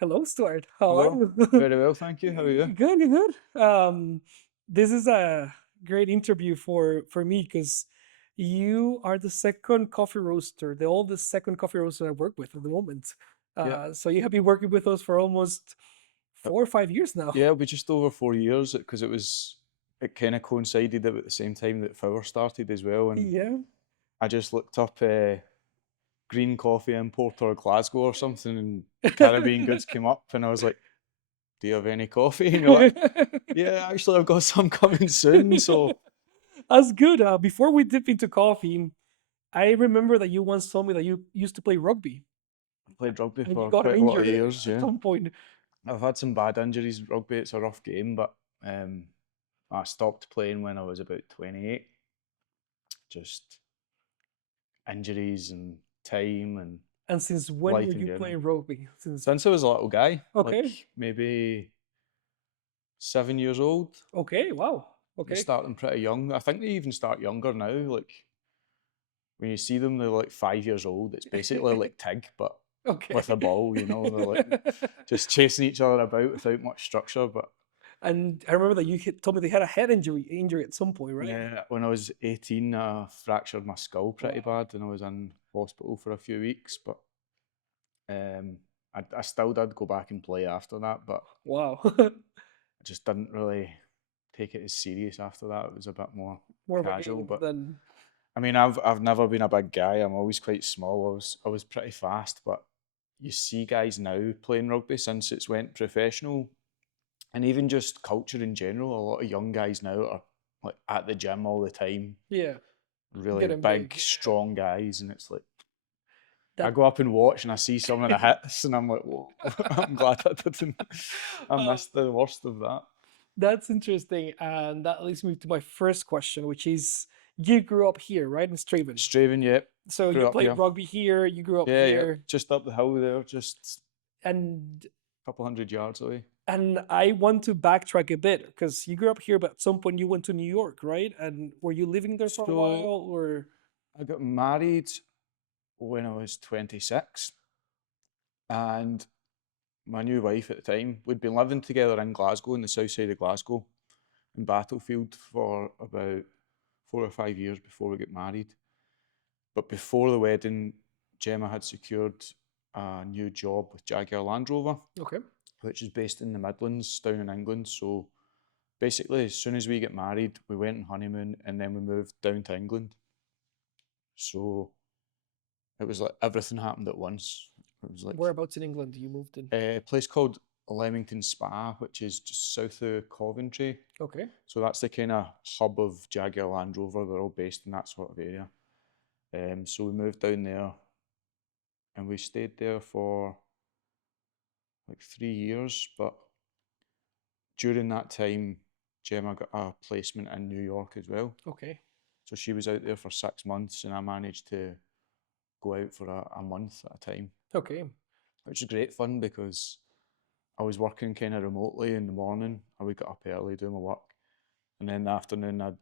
Hello, Stuart. How are Hello. you? Very well, thank you. How are you? Good, you good. This is a great interview for me because you are the second coffee roaster, the oldest second coffee roaster I work with at the moment. Yeah. So you have been working with us for almost Uh, 4 or 5 years now. Yeah, it'll be just over 4 years because it kind of coincided at the same time that Fower started as well. And Yeah. I just looked up green coffee importer Glasgow or something, and Caribbean Goods came up, and I was like, "Do you have any coffee?" And you're like, "Yeah, actually, I've got some coming soon." So That's good. Before we dip into coffee, I remember that you once told me that you used to play rugby I played rugby and you for got quite a lot of injured years. at Yeah, some point. I've had some bad injuries. Rugby, it's a rough game, but um, I stopped playing when I was about 28. Just injuries and time and And since when were life in you general. playing rugby? Since Since I was a little guy, okay, like maybe 7 years old, okay, wow, they okay, start them pretty young. I think they even start younger now. Like when you see them, they're like 5 years old. It's basically like Tig, but with a okay. ball, they're like just chasing each other about without much structure. But And I remember that told me they had a head injury at some point, right? yeah, when I was 18, I fractured my skull pretty Wow, bad and I was in hospital for a few weeks. But um, I still did go back and play after that, but wow. I just didn't really take it as serious after that. It was a bit more More of a casual. game But than I mean, I've never been a big guy. I'm always quite small. I was pretty fast, but you see guys now playing rugby since it's went professional, and even just culture in general. A lot of young guys now are like at the gym all the time, yeah, really getting big, big. strong guys, and it's like I That go up and watch and I see some of the hits, and I'm like, whoa, I'm glad I didn't. I uh, missed the worst of that. that's interesting, and that leads me to my first question, which is you grew up here, right, in Straven. Straven, yep, So you grew up played here. rugby here. You grew up Yeah, yeah, here, just up the hill there, just and a couple 100 yards away. I want to backtrack a bit because you grew up here, but at some point you went to New York, right? And were you living there for a So while, or I got married when I was 26, and my new wife at the time, we'd been living together in Glasgow, in the south side of Glasgow, in Battlefield for about 4 or 5 years before we got married. But before the wedding, Gemma had secured a new job with Jaguar Land Rover, okay? which is based in the Midlands down in England. So basically, as soon as we get married, we went on honeymoon and then we moved down to England. So it was like everything happened at once. It was like Whereabouts in England you moved in? a place called Leamington Spa, which is just south of Coventry. Okay, So that's the kind of hub of Jaguar Land Rover. They're all based in that sort of area. So we moved down there and we stayed there for like 3 years. But during that time, Gemma got a placement in New York as well. okay, So she was out there for 6 months, and I managed to go out for a month at a time, okay. which is great fun because I was working kind of remotely in the morning. I would get up early, do my work, and then in the afternoon I'd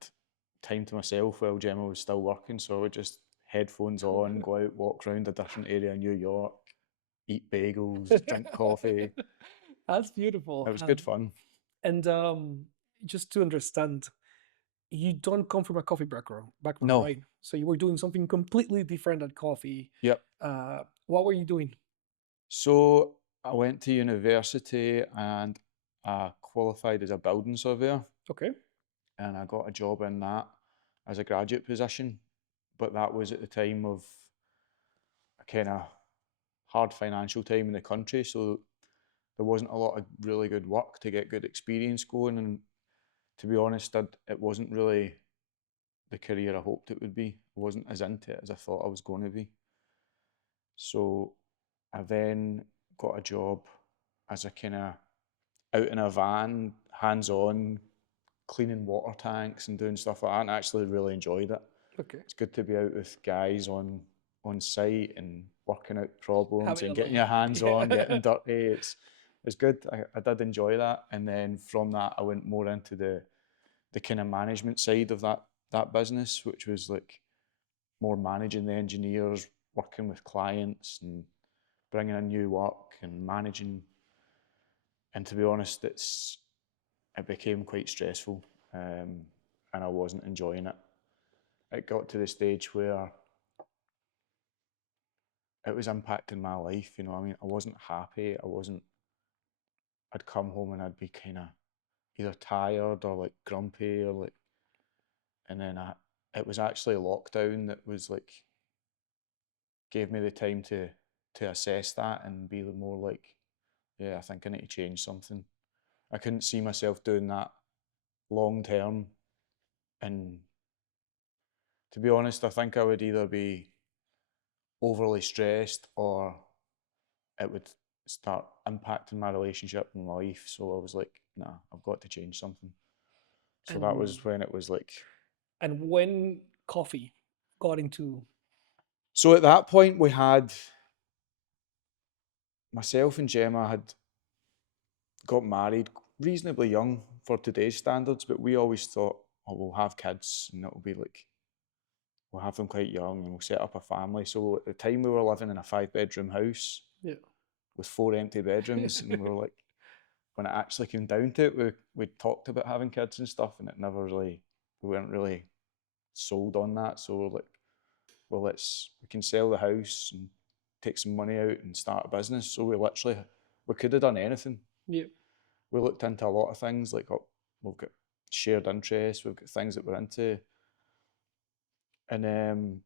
time to myself while Gemma was still working. So I would just headphones on, go out, walk around a different area in New York, eat bagels, drink coffee. That's beautiful. It was good fun. And just to understand, you don't come from a coffee background, No, right? So you were doing something completely different at coffee. yep. What were you doing? So I went to university and I qualified as a building surveyor, Okay, and I got a job in that as a graduate position. But that was at the time of a kind of hard financial time in the country, so there wasn't a lot of really good work to get good experience going. And to be honest, it wasn't really the career I hoped it would be. I wasn't as into it as I thought I was going to be. So I then got a job as a kind of out in a van, hands on, cleaning water tanks and doing stuff like that, and I actually really enjoyed it. okay. It's good to be out with guys on site and working out problems Having a and getting laugh. your hands on, Yeah. getting dirty. It's good. I did enjoy that, and then from that I went more into the kind of management side of that business, which was like more managing the engineers, working with clients, and bringing in new work and managing. And to be honest, it became quite stressful, and I wasn't enjoying it. It got to the stage where it was impacting my life. You know, I mean, I wasn't happy. I wasn't. I'd come home and I'd be kind of either tired or like grumpy or like, and then it was actually lockdown that was like gave me the time to assess that and be more like, yeah, I think I need to change something. I couldn't see myself doing that long term, and to be honest, I think I would either be overly stressed or it would start impacting my relationship and my life. So I was like, nah, I've got to change something. So that And was when it was like. when coffee got into. So at that point, we had myself and Gemma had got married reasonably young for today's standards, but we always thought, oh, we'll have kids and it'll be like, we'll have them quite young and we'll set up a family. So at the time, we were living in a 5-bedroom house Yeah. with 4 empty bedrooms, and we were like, when it actually came down to it, we talked about having kids and stuff, and it never really, we weren't really sold on that. So we're like, well, we can sell the house and take some money out and start a business. So we could have done anything. Yeah. We looked into a lot of things, like, oh, we've got shared interests, we've got things that we're into. And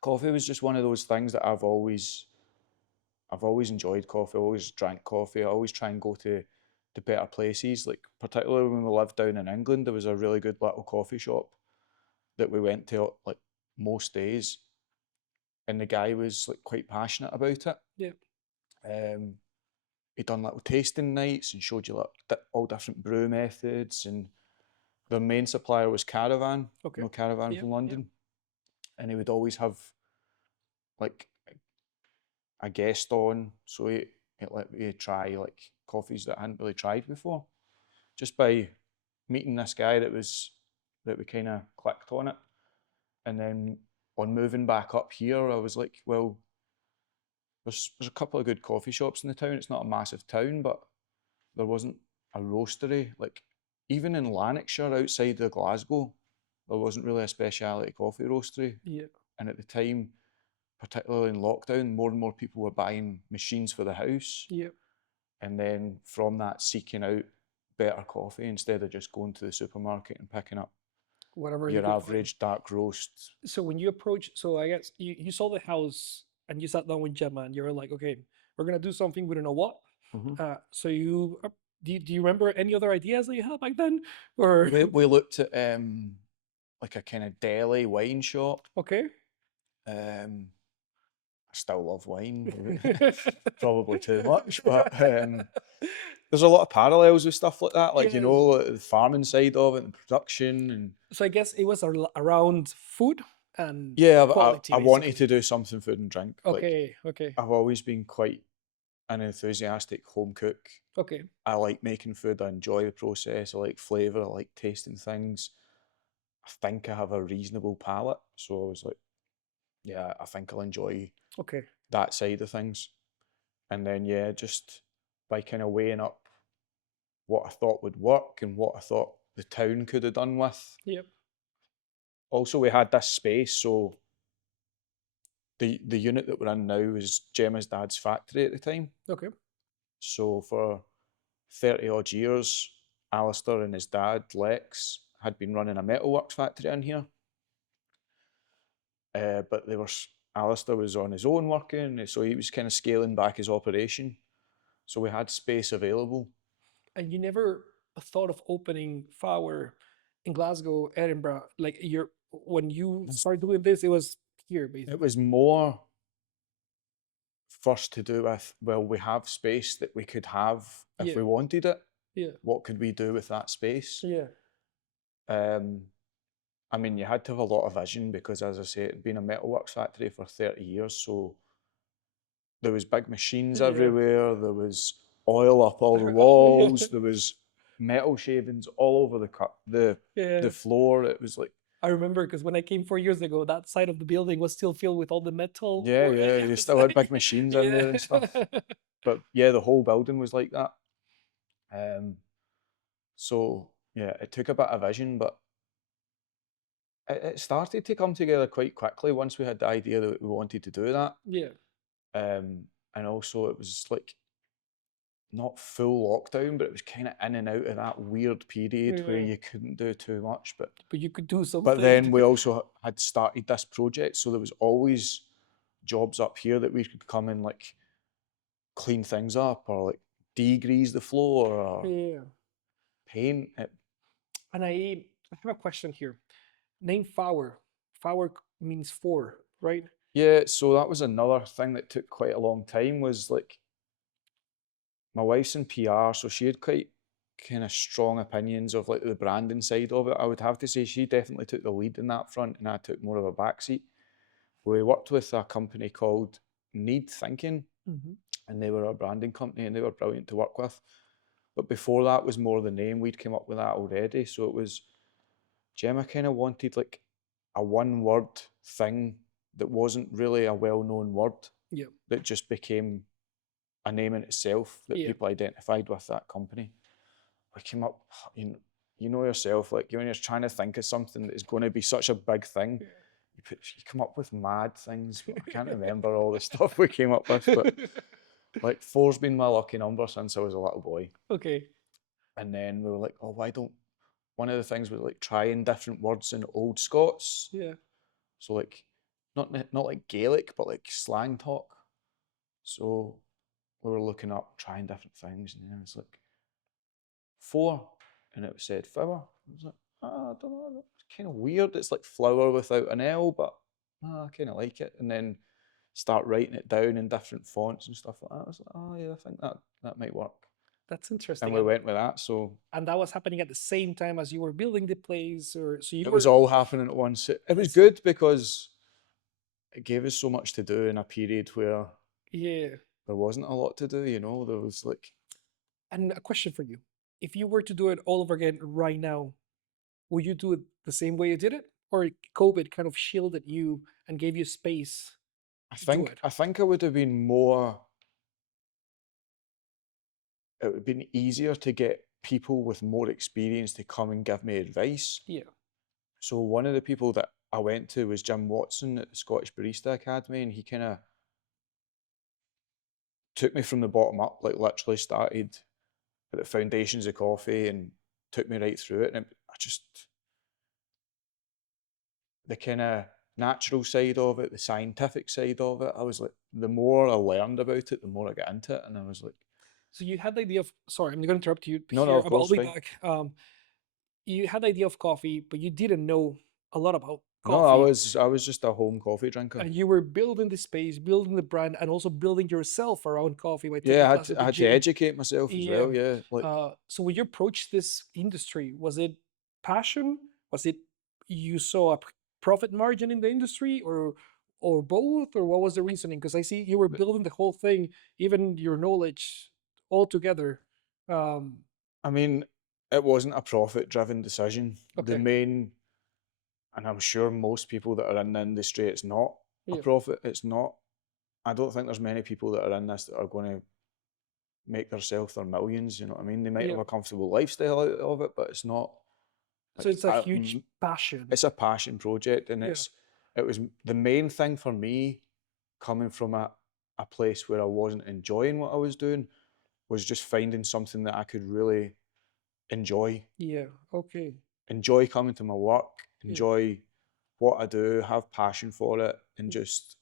coffee was just one of those things that I've always enjoyed coffee. I always drank coffee. I always try and go to better places. Like particularly when we lived down in England, there was a really good little coffee shop that we went to like most days, and the guy was like quite passionate about it. Yeah. Um, he'd done little tasting nights and showed you like all different brew methods. And their main supplier was Caravan, Okay. Caravan Yeah. from Yeah. London, and he would always have like a guest on, so he let me try like coffees that I hadn't really tried before, just by meeting this guy that we kind of clicked on it. And then on moving back up here, I was like, well, there's a couple of good coffee shops in the town. It's not a massive town, but there wasn't a roastery. Like even in Lanarkshire, outside of Glasgow, there wasn't really a specialty coffee roastery. Yeah. And at the time, particularly in lockdown, more and more people were buying machines for the house, Yeah. and then from that seeking out better coffee instead of just going to the supermarket and picking up Whatever they your could find. average dark roast. So when you approach, so I guess you saw the house and you sat down with Gemma and you were like, okay, we're gonna do something. We don't know what. So you do you remember any other ideas that you had back then, or We looked at like a kind of deli wine shop. okay? I still love wine, probably too much, but there's a lot of parallels with stuff like that, like, you know, Yes. like the farming side of it and production. And So I guess it was around food and yeah, quality, I wanted basically. to do something food and drink. Like Okay. Okay. I've always been quite an enthusiastic home cook. Okay. I like making food. I enjoy the process. I like flavour. I like tasting things. I think I have a reasonable palate, so I was like, yeah, I think I'll enjoy Okay. that side of things. And then yeah, just by kind of weighing up what I thought would work and what I thought the town could have done with. Yep. Also, we had this space, so the unit that we're in now was Gemma's dad's factory at the time. Okay. So for 30 odd years, Alistair and his dad, Lex, had been running a metalworks factory in here. But Alistair was on his own working, so he was kind of scaling back his operation. So we had space available. And you never thought of opening Fower in Glasgow, Edinburgh, like when you started doing this, it was here basically. It was more first to do with, well, we have space that we could have if Yeah. we wanted it. Yeah. What could we do with that space? Yeah. I mean, you had to have a lot of vision because, as I say, it had been a metalworks factory for 30 years. So there was big machines Yeah. everywhere. There was oil up all the Yeah. walls. There was metal shavings all over the Yeah. floor. It was like, I remember because when I came 4 years ago, that side of the building was still filled with all the metal. yeah, yeah, you still had big machines in there and stuff. But yeah, the whole building was like that. Um, so yeah, it took a bit of vision, but it started to come together quite quickly once we had the idea that we wanted to do that. Yeah. And also it was like not full lockdown, but it was kind of in and out of that weird period where Yeah. you couldn't do too much. But you could do But something. then we also had started this project, so there was always jobs up here that we could come and like clean things up or like degrease the floor or Yeah. paint it. And I have a question here. Name Fower. Fower means four, right? Yeah, so that was another thing that took quite a long time was like my wife's in PR, so she had quite kind of strong opinions of like the branding side of it. I would have to say she definitely took the lead in that front and I took more of a backseat. We worked with a company called Need Thinking and they were a branding company and they were brilliant to work with. But before that was more the name, we'd come up with that already. So it was Gemma kind of wanted like a one word thing that wasn't really a well known word Yeah. that just became a name in itself that Yeah. people identified with that company. We came up, you know yourself, like when you're trying to think of something that is going to be such a big thing, you come up with mad things. I can't remember all the stuff we came up with, but like four's been my lucky number since I was a little boy. Okay. And then we were like, oh, why don't one of the things was like trying different words in old Scots. Yeah. So like not like Gaelic, but like slang talk. So we were looking up, trying different things, and then it was like four, and it said flower. I was like, I don't know, it's kind of weird. It's like flower without an L, but I kind of like it. And then start writing it down in different fonts and stuff like that. I was like, oh yeah, I think that might work. That's And interesting. we went with that. So And that was happening at the same time as you were building the place, or so you it was were. all happening at once. It was It's good because it gave us so much to do in a period where yeah. there wasn't a lot to do. There was like And a question for you: if you were to do it all over again right now, would you do it the same way you did it, or COVID kind of shielded you and gave you space I to do think it? I think I would have been more. It would have been easier to get people with more experience to come and give me advice. Yeah. So one of the people that I went to was Jim Watson at the Scottish Barista Academy, and he kind of took me from the bottom up, like literally started at the foundations of coffee and took me right through it. And I just the kind of natural side of it, the scientific side of it. I was like, the more I learned about it, the more I got into it, and I was like, So you had the idea of. Sorry, I'm going to interrupt you no, no, here. of I'll course, be fine. back. You had the idea of coffee, but you didn't know a lot about No, I coffee. was I was just a home coffee drinker. And you were building the space, building the brand, and also building yourself around coffee by taking Yeah, classes at I the had to gym. educate myself as Yeah. well. Yeah, like So when you approached this industry, was it passion? Was it you saw a profit margin in the industry, or both, or what was the reasoning? Because I see you were building the whole thing, even your knowledge, all together. Um, I mean, it wasn't a profit-driven decision. The okay. main, and I'm sure most people that are in the industry, it's not a Yeah. profit. It's not. I don't think there's many people that are in this that are going to make themselves their millions. You know what I mean? They might Yeah. have a comfortable lifestyle out of it, but it's not So like it's a huge passion. it's a passion project, and Yeah. it was the main thing for me coming from a place where I wasn't enjoying what I was doing was just finding something that I could really enjoy. Yeah. Okay. Enjoy coming to my work, Yeah. enjoy what I do, have passion for it, and Yeah. just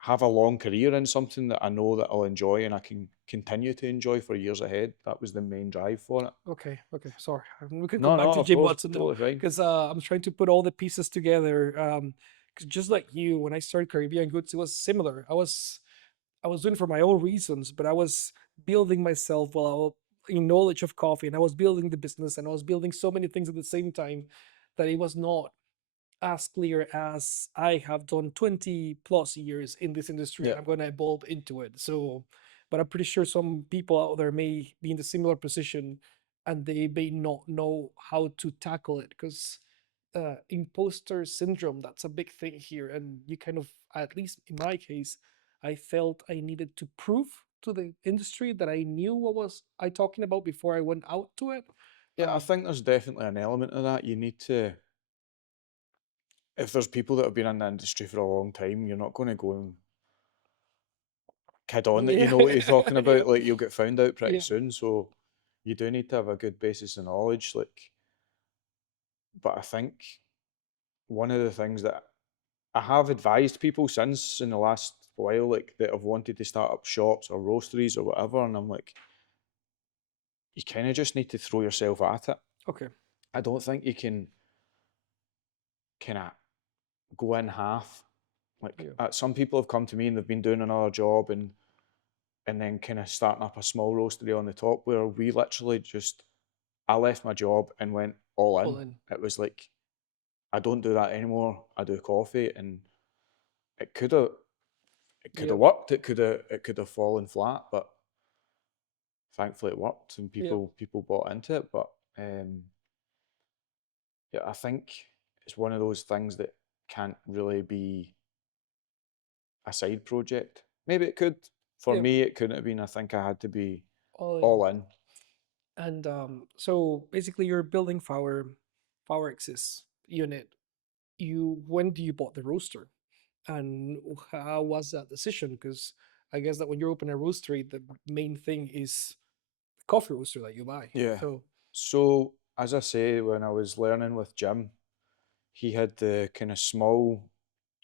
have a long career in something that I know that I'll enjoy and I can continue to enjoy for years ahead. That was the main drive for it. Okay, okay, sorry. We could come No, back no, to of Jim course, Watson now totally fine. because I'm trying to put all the pieces together. 'Cause just like you, when I started Caribbean Goods, it was similar. I was doing it for my own reasons, but I was building myself while I was in knowledge of coffee, and I was building the business, and I was building so many things at the same time that it was not as clear as I have done 20 plus years in this industry Yeah, and I'm going to evolve into it. So, but I'm pretty sure some people out there may be in the similar position and they may not know how to tackle it because imposter syndrome, that's a big thing here. And you kind of, at least in my case, I felt I needed to prove to the industry that I knew what was I talking about before I went out to it. Yeah, I Um, think there's definitely an element of that. You need to, if there's people that have been in the industry for a long time, you're not going to go and kid on that you yeah, know what you're talking yeah, about. Like you'll get found out pretty yeah, soon. So you do need to have a good basis of knowledge. Like, but I think one of the things that I have advised people since in the last while, like that have wanted to start up shops or roasteries or whatever, and I'm like, you kind of just need to throw yourself at it. okay, I don't think you can kind of go in half. Like yeah, some people have come to me and they've been doing another job and then kind of starting up a small roastery on the top where we literally just I left my job and went all all in. in, It was like I don't do that anymore. I do coffee and it could have it could yeah, have worked. It could have fallen flat, but thankfully it worked and yeah, people bought into it. But um, yeah, I think it's one of those things that can't really be a side project. Maybe it could. For yeah, me, it couldn't have been. I think I had to be all in. all in. And so basically, you're building Fower X's unit. When do you bought the roaster, and how was that decision? Because I guess that when you open a roastery, the main thing is the coffee roaster that you buy. Yeah. So So as I say, when I was learning with Jim, he had the kind of small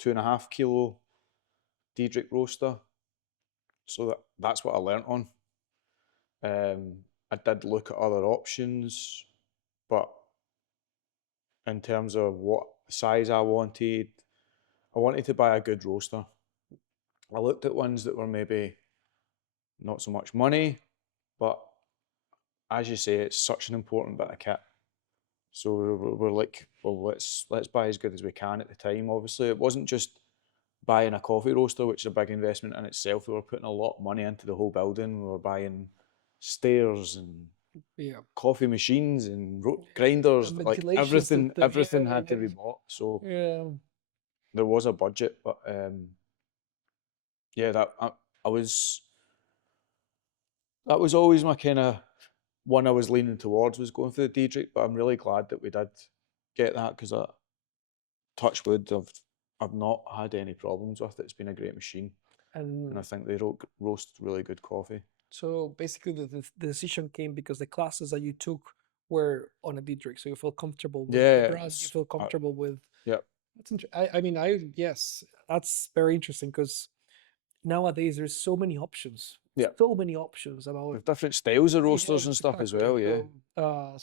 2.5 kilo Diedrich roaster. So that's what I learnt on. I did look at other options, but in terms of what size I wanted to buy a good roaster. I looked at ones that were maybe not so much money, but as you say, it's such an important bit of kit. So we're like, well, let's buy as good as we can at the time. Obviously, it wasn't just buying a coffee roaster, which is a big investment in itself. We were putting a lot of money into the whole building. We were buying stairs and yeah, coffee machines and grinders, and like ventilation everything. system. Everything Yeah, had to be bought. So yeah. there was a budget, but yeah, I was that was always my kind of one I was leaning towards was going for the Diedrich, but I'm really glad that we did get that because I touch wood, I've not had any problems with it. It's been a great machine, and I And think they roast really good coffee. so basically, the decision came because the classes that you took were on a Diedrich, so you feel comfortable with the Yeah, brand. You feel comfortable with. yeah, That's I mean, yes, that's very interesting because nowadays there's yeah. so many options about. With different styles of roasters and Yes, stuff as exactly. well. Yeah,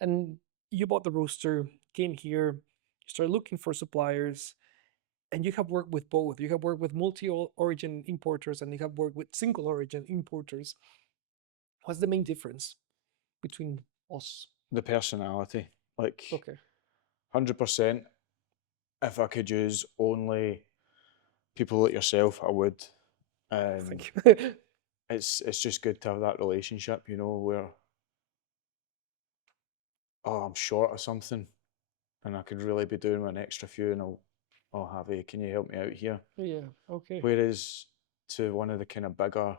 And you bought the roaster, came here, you started looking for suppliers, and you have worked with both. You have worked with multi-origin importers, and you have worked with single origin importers. What's the main difference between us? the personality, like Okay, 100%. If I could use only people like yourself, I would. Um, thank you. it's just good to have that relationship, where I'm short of something and I could really be doing an extra few, and I'll have a, can you help me out here? Yeah, okay. Whereas to one of the kind of bigger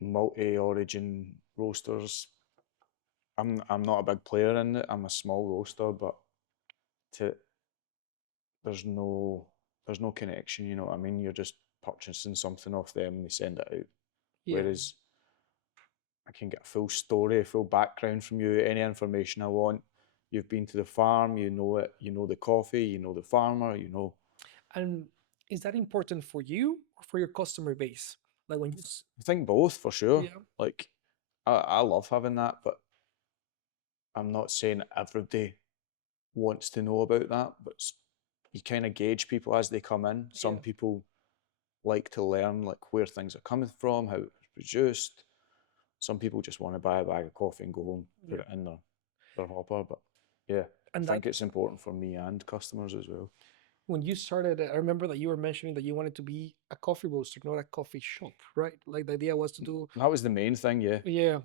multi-origin roasters, I'm not a big player in it. I'm a small roaster, but to there's no there's no connection. You know what I mean? You're just purchasing something off them and they send it out. Yeah, Whereas I can get a full story, a full background from you, any information I want. You've been to the farm, you know it, you know the coffee, you know the farmer, you know. and is that important for you or for your customer base? Like when I think both for sure. yeah, Like I love having that, but I'm not saying everybody wants to know about that, but you kind of gauge people as they come in. Some yeah, people like to learn like where things are coming from, how it's produced. Some people just want to buy a bag of coffee and go home, put yeah, it in their hopper. But yeah, I and that think it's important for me and customers as well. when you started, I remember that you were mentioning that you wanted to be a coffee roaster, not a coffee shop, right? Like the idea was to do, That was the main thing, yeah. yeah.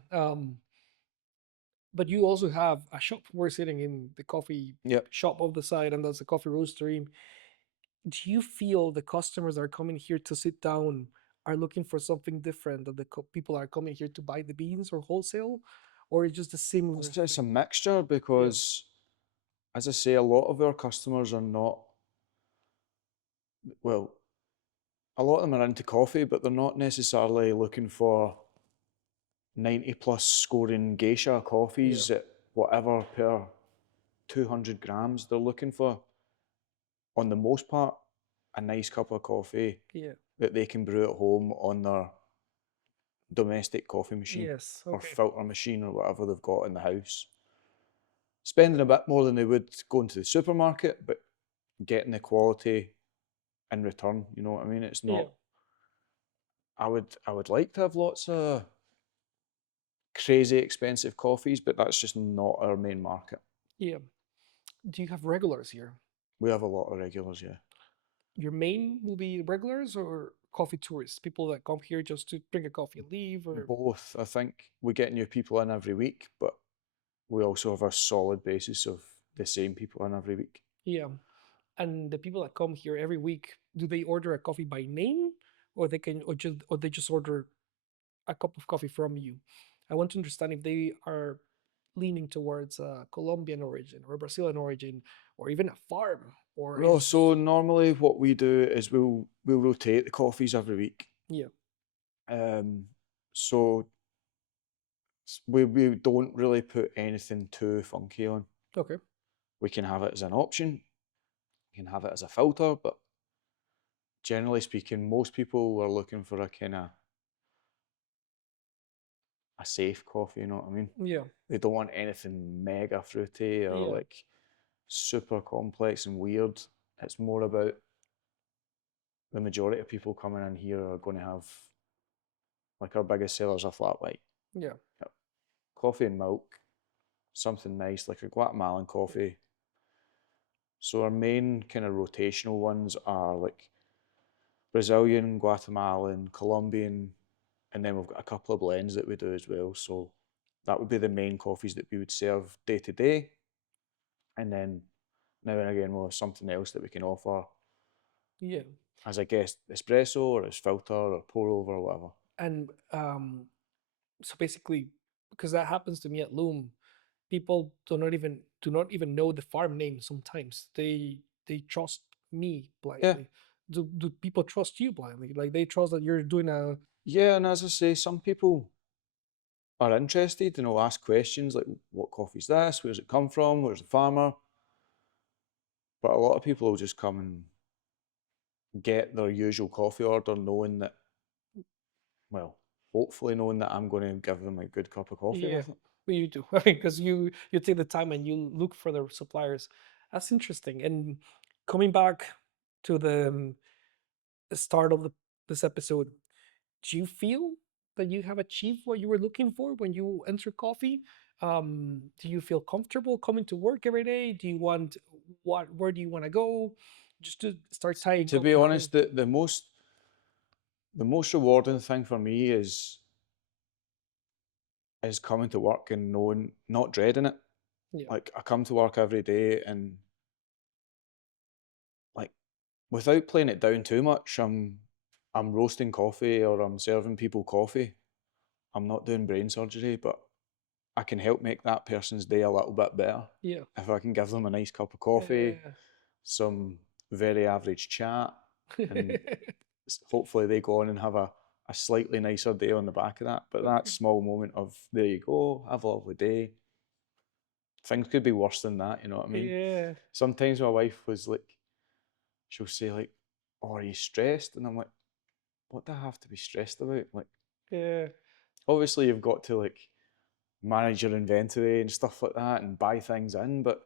But you also have a shop. We're sitting in the coffee Yep. shop of the side, and that's a coffee roastery. do you feel the customers that are coming here to sit down are looking for something different, that the people are coming here to buy the beans or wholesale, or it's just a similar It's a thing? mixture Yeah, because, as I say, a lot of our customers are not, well, a lot of them are into coffee, but they're not necessarily looking for 90 plus scoring geisha yeah, coffees at whatever per 200 grams. They're looking for, on the most part, a nice cup of coffee yeah. that they can brew at home on their domestic coffee machine Yes. or Okay. filter machine or whatever they've got in the house. Spending a bit more than they would going to the supermarket, but getting the quality in return. You know what I mean? It's Yeah, not. I would like to have lots of crazy expensive coffees, but that's just not our main market. yeah. Do you have regulars here? We have a lot of regulars, yeah. Your main will be regulars or coffee tourists, people that come here just to drink a coffee and leave, or Both. I think we get new people in every week, but we also have a solid basis of the same people in every week. yeah. And the people that come here every week, do they order a coffee by name, or they can, or they just order a cup of coffee from you? I want to understand if they are leaning towards Colombian origin or Brazilian origin, or even a farm, or Well, is so normally what we do is we'll rotate the coffees every week. yeah, Um, so we don't really put anything too funky on. okay, We can have it as an option, we can have it as a filter, but generally speaking, most people are looking for a kind of a safe coffee. You know what I mean? yeah, They don't want anything mega fruity or yeah, like super complex and weird. It's more about the majority of people coming in here are going to have, like, our biggest sellers are flat white. yeah, Yep. Coffee and milk, something nice like a Guatemalan yeah, coffee. So our main kind of rotational ones are like Brazilian, Guatemalan, Colombian, and then we've got a couple of blends that we do as well. So that would be the main coffees that we would serve day to day. And then now and again we'll have something else that we can offer yeah. as a guest espresso or as filter or pour over or whatever. And so basically, because that happens to me at Loom, people do not even know the farm name. Sometimes they trust me Yeah. blindly. Do people trust you blindly? Like they trust that you're doing a Yeah, and as I say, some people are interested and will ask questions like, what coffee's this? Where's it come from? Where's the farmer? But a lot of people will just come and get their usual coffee order knowing that, well, hopefully knowing that I'm going to give them a good cup of coffee yeah. with it. Well, you do because you take the time and you look for the suppliers. That's interesting. And coming back to the start of this episode, do you feel that you have achieved what you were looking for when you enter coffee? Do you feel comfortable coming to work every day? Do you want where do you want to go? Just to start tying To up be the whole honest, the most rewarding thing for me is coming to work and knowing, not dreading it. yeah, Like, I come to work every day and, like, without playing it down too much, I'm roasting coffee or I'm serving people coffee. I'm not doing brain surgery, but I can help make that person's day a little bit better yeah, if I can give them a nice cup of coffee, yeah. some very average chat, and hopefully they go on and have a slightly nicer day on the back of that. But that Okay. small moment of, there you go, have a lovely day. Things could be worse than that, you know what I mean? Yeah, Sometimes my wife was like, she'll say like, "Oh, are you stressed?" And I'm like, "What do I have to be stressed about?" Like, yeah, obviously you've got to like manage your inventory and stuff like that and buy things in, but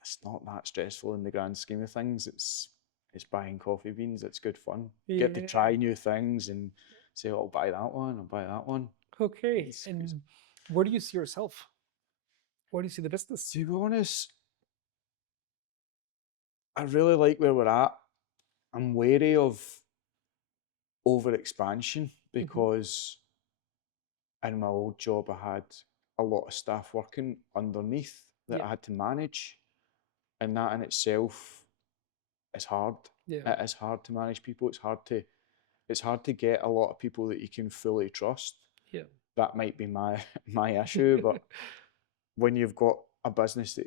it's not that stressful in the grand scheme of things. It's buying coffee beans. It's good fun. Get to yeah. try new things and say, "Oh, I'll buy that one. I'll buy that one." Okay. It's And where do you see yourself? Where do you see the business? To be honest, I really like where we're at. I'm wary of over expansion Hmm. because in my old job I had a lot of staff working underneath that Yeah, I had to manage, and that in itself is hard. Yeah. It is hard to manage people. It's hard to get a lot of people that you can fully trust. Yeah. That might be my my issue, but when you've got a business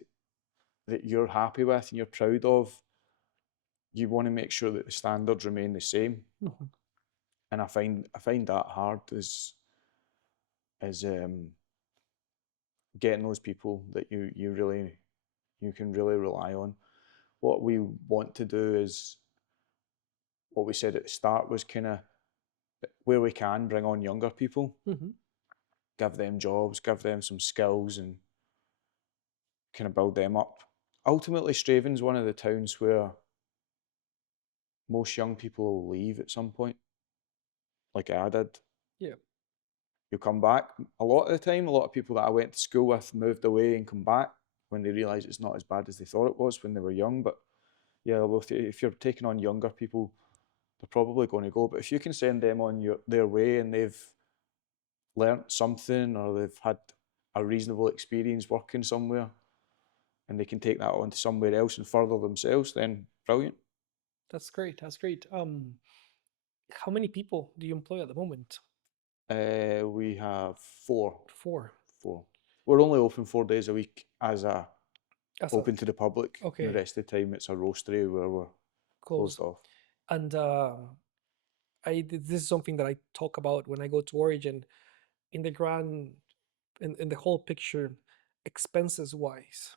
that you're happy with and you're proud of, you want to make sure that the standards remain the same. Mhm. And I find that hard is getting those people that you can really rely on. What we want to do is what we said at the start was kind of where we can bring on younger people, Mhm. give them jobs, give them some skills, and kind of build them up. Ultimately, Straven's one of the towns where most young people will leave at some point, like I did. Yeah. You'll come back. A lot of the time, a lot of people that I went to school with moved away and come back when they realise it's not as bad as they thought it was when they were young. But yeah, well, if you're taking on younger people, they're probably going to go. But if you can send them on their way and they've learnt something or they've had a reasonable experience working somewhere and they can take that on to somewhere else and further themselves, then brilliant. That's great. That's great. How many people do you employ at the moment? We have four. Four. Four. We're only open 4 days a week as a That's a open to the public, and the okay. rest of the time it's a roastery where we're closed Closed. off. And this is something that I talk about when I go to Origin. In the grand, in the whole picture, expenses wise,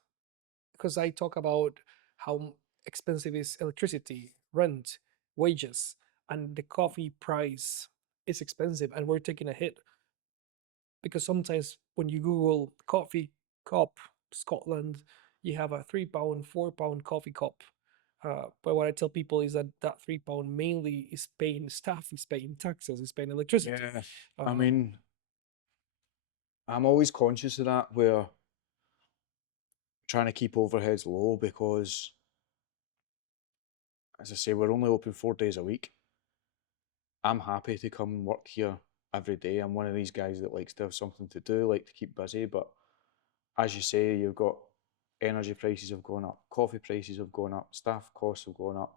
because I talk about how expensive is electricity, rent, wages, and the coffee price is expensive, and we're taking a hit because sometimes when you Google coffee cup Scotland, you have a £3, £4 coffee cup. But what I tell people is that that £3 mainly is paying staff, is paying taxes, is paying electricity. Yeah, I Um, mean, I'm always conscious of that. Where trying to keep overheads low because, as I say, we're only open 4 days a week. I'm happy to come and work here every day. I'm one of these guys that likes to have something to do, like to keep busy. But as you say, you've got energy prices have gone up, coffee prices have gone up, staff costs have gone up.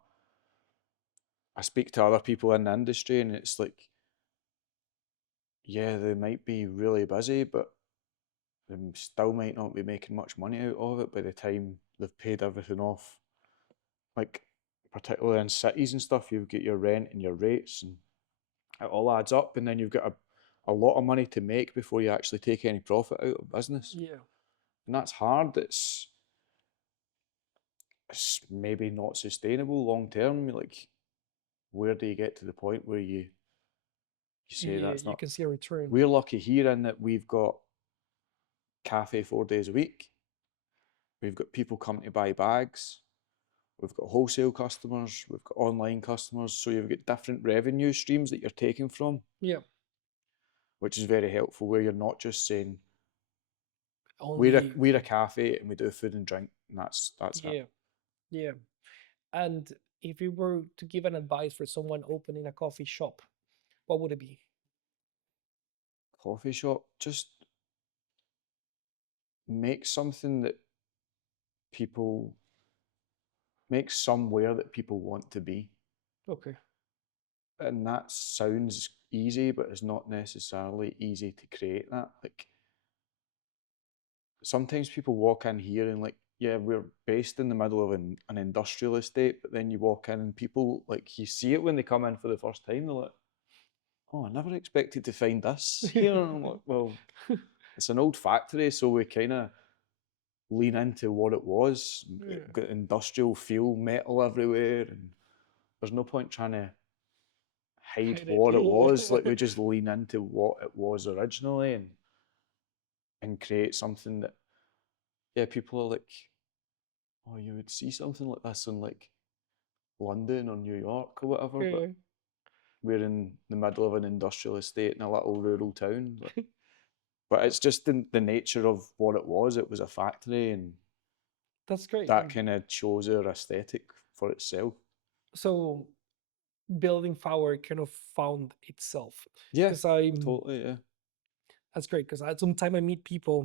I speak to other people in the industry, and it's like, yeah, they might be really busy, but they still might not be making much money out of it by the time they've paid everything off. Like, particularly in cities and stuff, you've got your rent and your rates, and it all adds up, and then you've got a lot of money to make before you actually take any profit out of business. yeah, And that's hard. It's maybe not sustainable long term. Like, where do you get to the point where you say yeah, that's you not? can see a return. We're lucky here in that we've got cafe 4 days a week. We've got people coming to buy bags. We've got wholesale customers. We've got online customers. So you've got different revenue streams that you're taking from, Yeah, which is very helpful. Where you're not just saying only we're a cafe and we do food and drink, and that's it. yeah, yeah. And if you were to give an advice for someone opening a coffee shop, what would it be? Coffee shop, just make something that people make somewhere that people want to be. Okay. And that sounds easy, but it's not necessarily easy to create that. Like, sometimes people walk in here and, like, yeah, we're based in the middle of an industrial estate, but then you walk in and people, like, you see it when they come in for the first time, they're like, oh, I never expected to find this here. And I'm like, well, it's an old factory, so we kind of lean into what it was. Yeah. Got industrial feel, metal everywhere, and there's no point trying to hide Hide it. what it was. Like, Yeah. we just lean into what it was originally and create something that, yeah, people are like, oh, you would see something like this in, like, London or New York or whatever, but Yeah. we're in the middle of an industrial estate in a little rural town. But it's just the nature of what it was. It was a factory, and That's great. that kind of shows our aesthetic for itself. So building Fower kind of found itself Yeah, because I'm totally. Yeah. that's great because at some time I meet people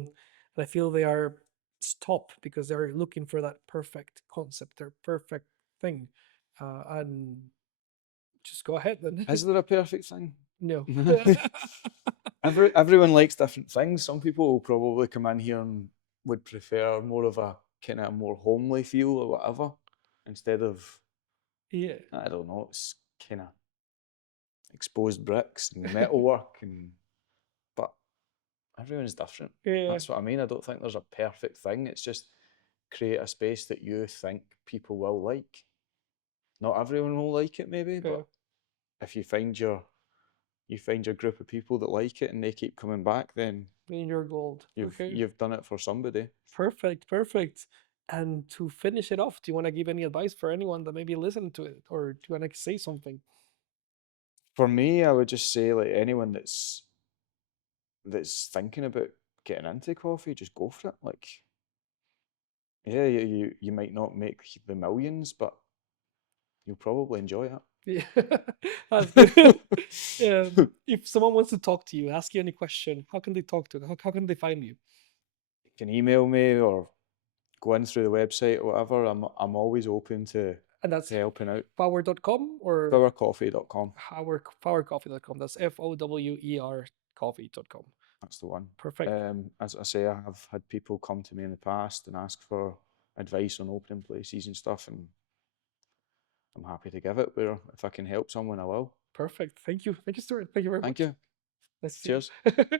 and I feel they are stopped because they're looking for that perfect concept, their perfect thing. and just go ahead then. Is there a perfect thing? No. Everyone likes different things. Some people will probably come in here and would prefer more of a kind of more homely feel or whatever, instead of, Yeah. I don't know, it's kind of exposed bricks and metalwork but everyone's different. Yeah. That's what I mean. I don't think there's a perfect thing. It's just create a space that you think people will like. Not everyone will like it maybe, Yeah. but if you find your group of people that like it and they keep coming back, then In your gold. Okay. you've done it for somebody. Perfect. Perfect. And to finish it off, do you want to give any advice for anyone that maybe listen to it, or do you want to say something? For me, I would just say like anyone that's thinking about getting into coffee, just go for it. Like, yeah, you might not make the millions, but you'll probably enjoy Yeah, that's good. it. If someone wants to talk to you, ask you any question, how can they talk to you? How can they find you? You can email me or go in through the website or whatever. I'm always open to And that's helping out. fower.com or Fowercoffee.com. fowercoffee.com. That's FOWER coffee.com. That's the one. Perfect. As I say, I have had people come to me in the past and ask for advice on opening places and stuff, and I'm happy to give it. Where if I can help someone, I will. Perfect. Thank you. Thank you, Stuart. Thank you very Thank much. you. Nice to see Cheers. you.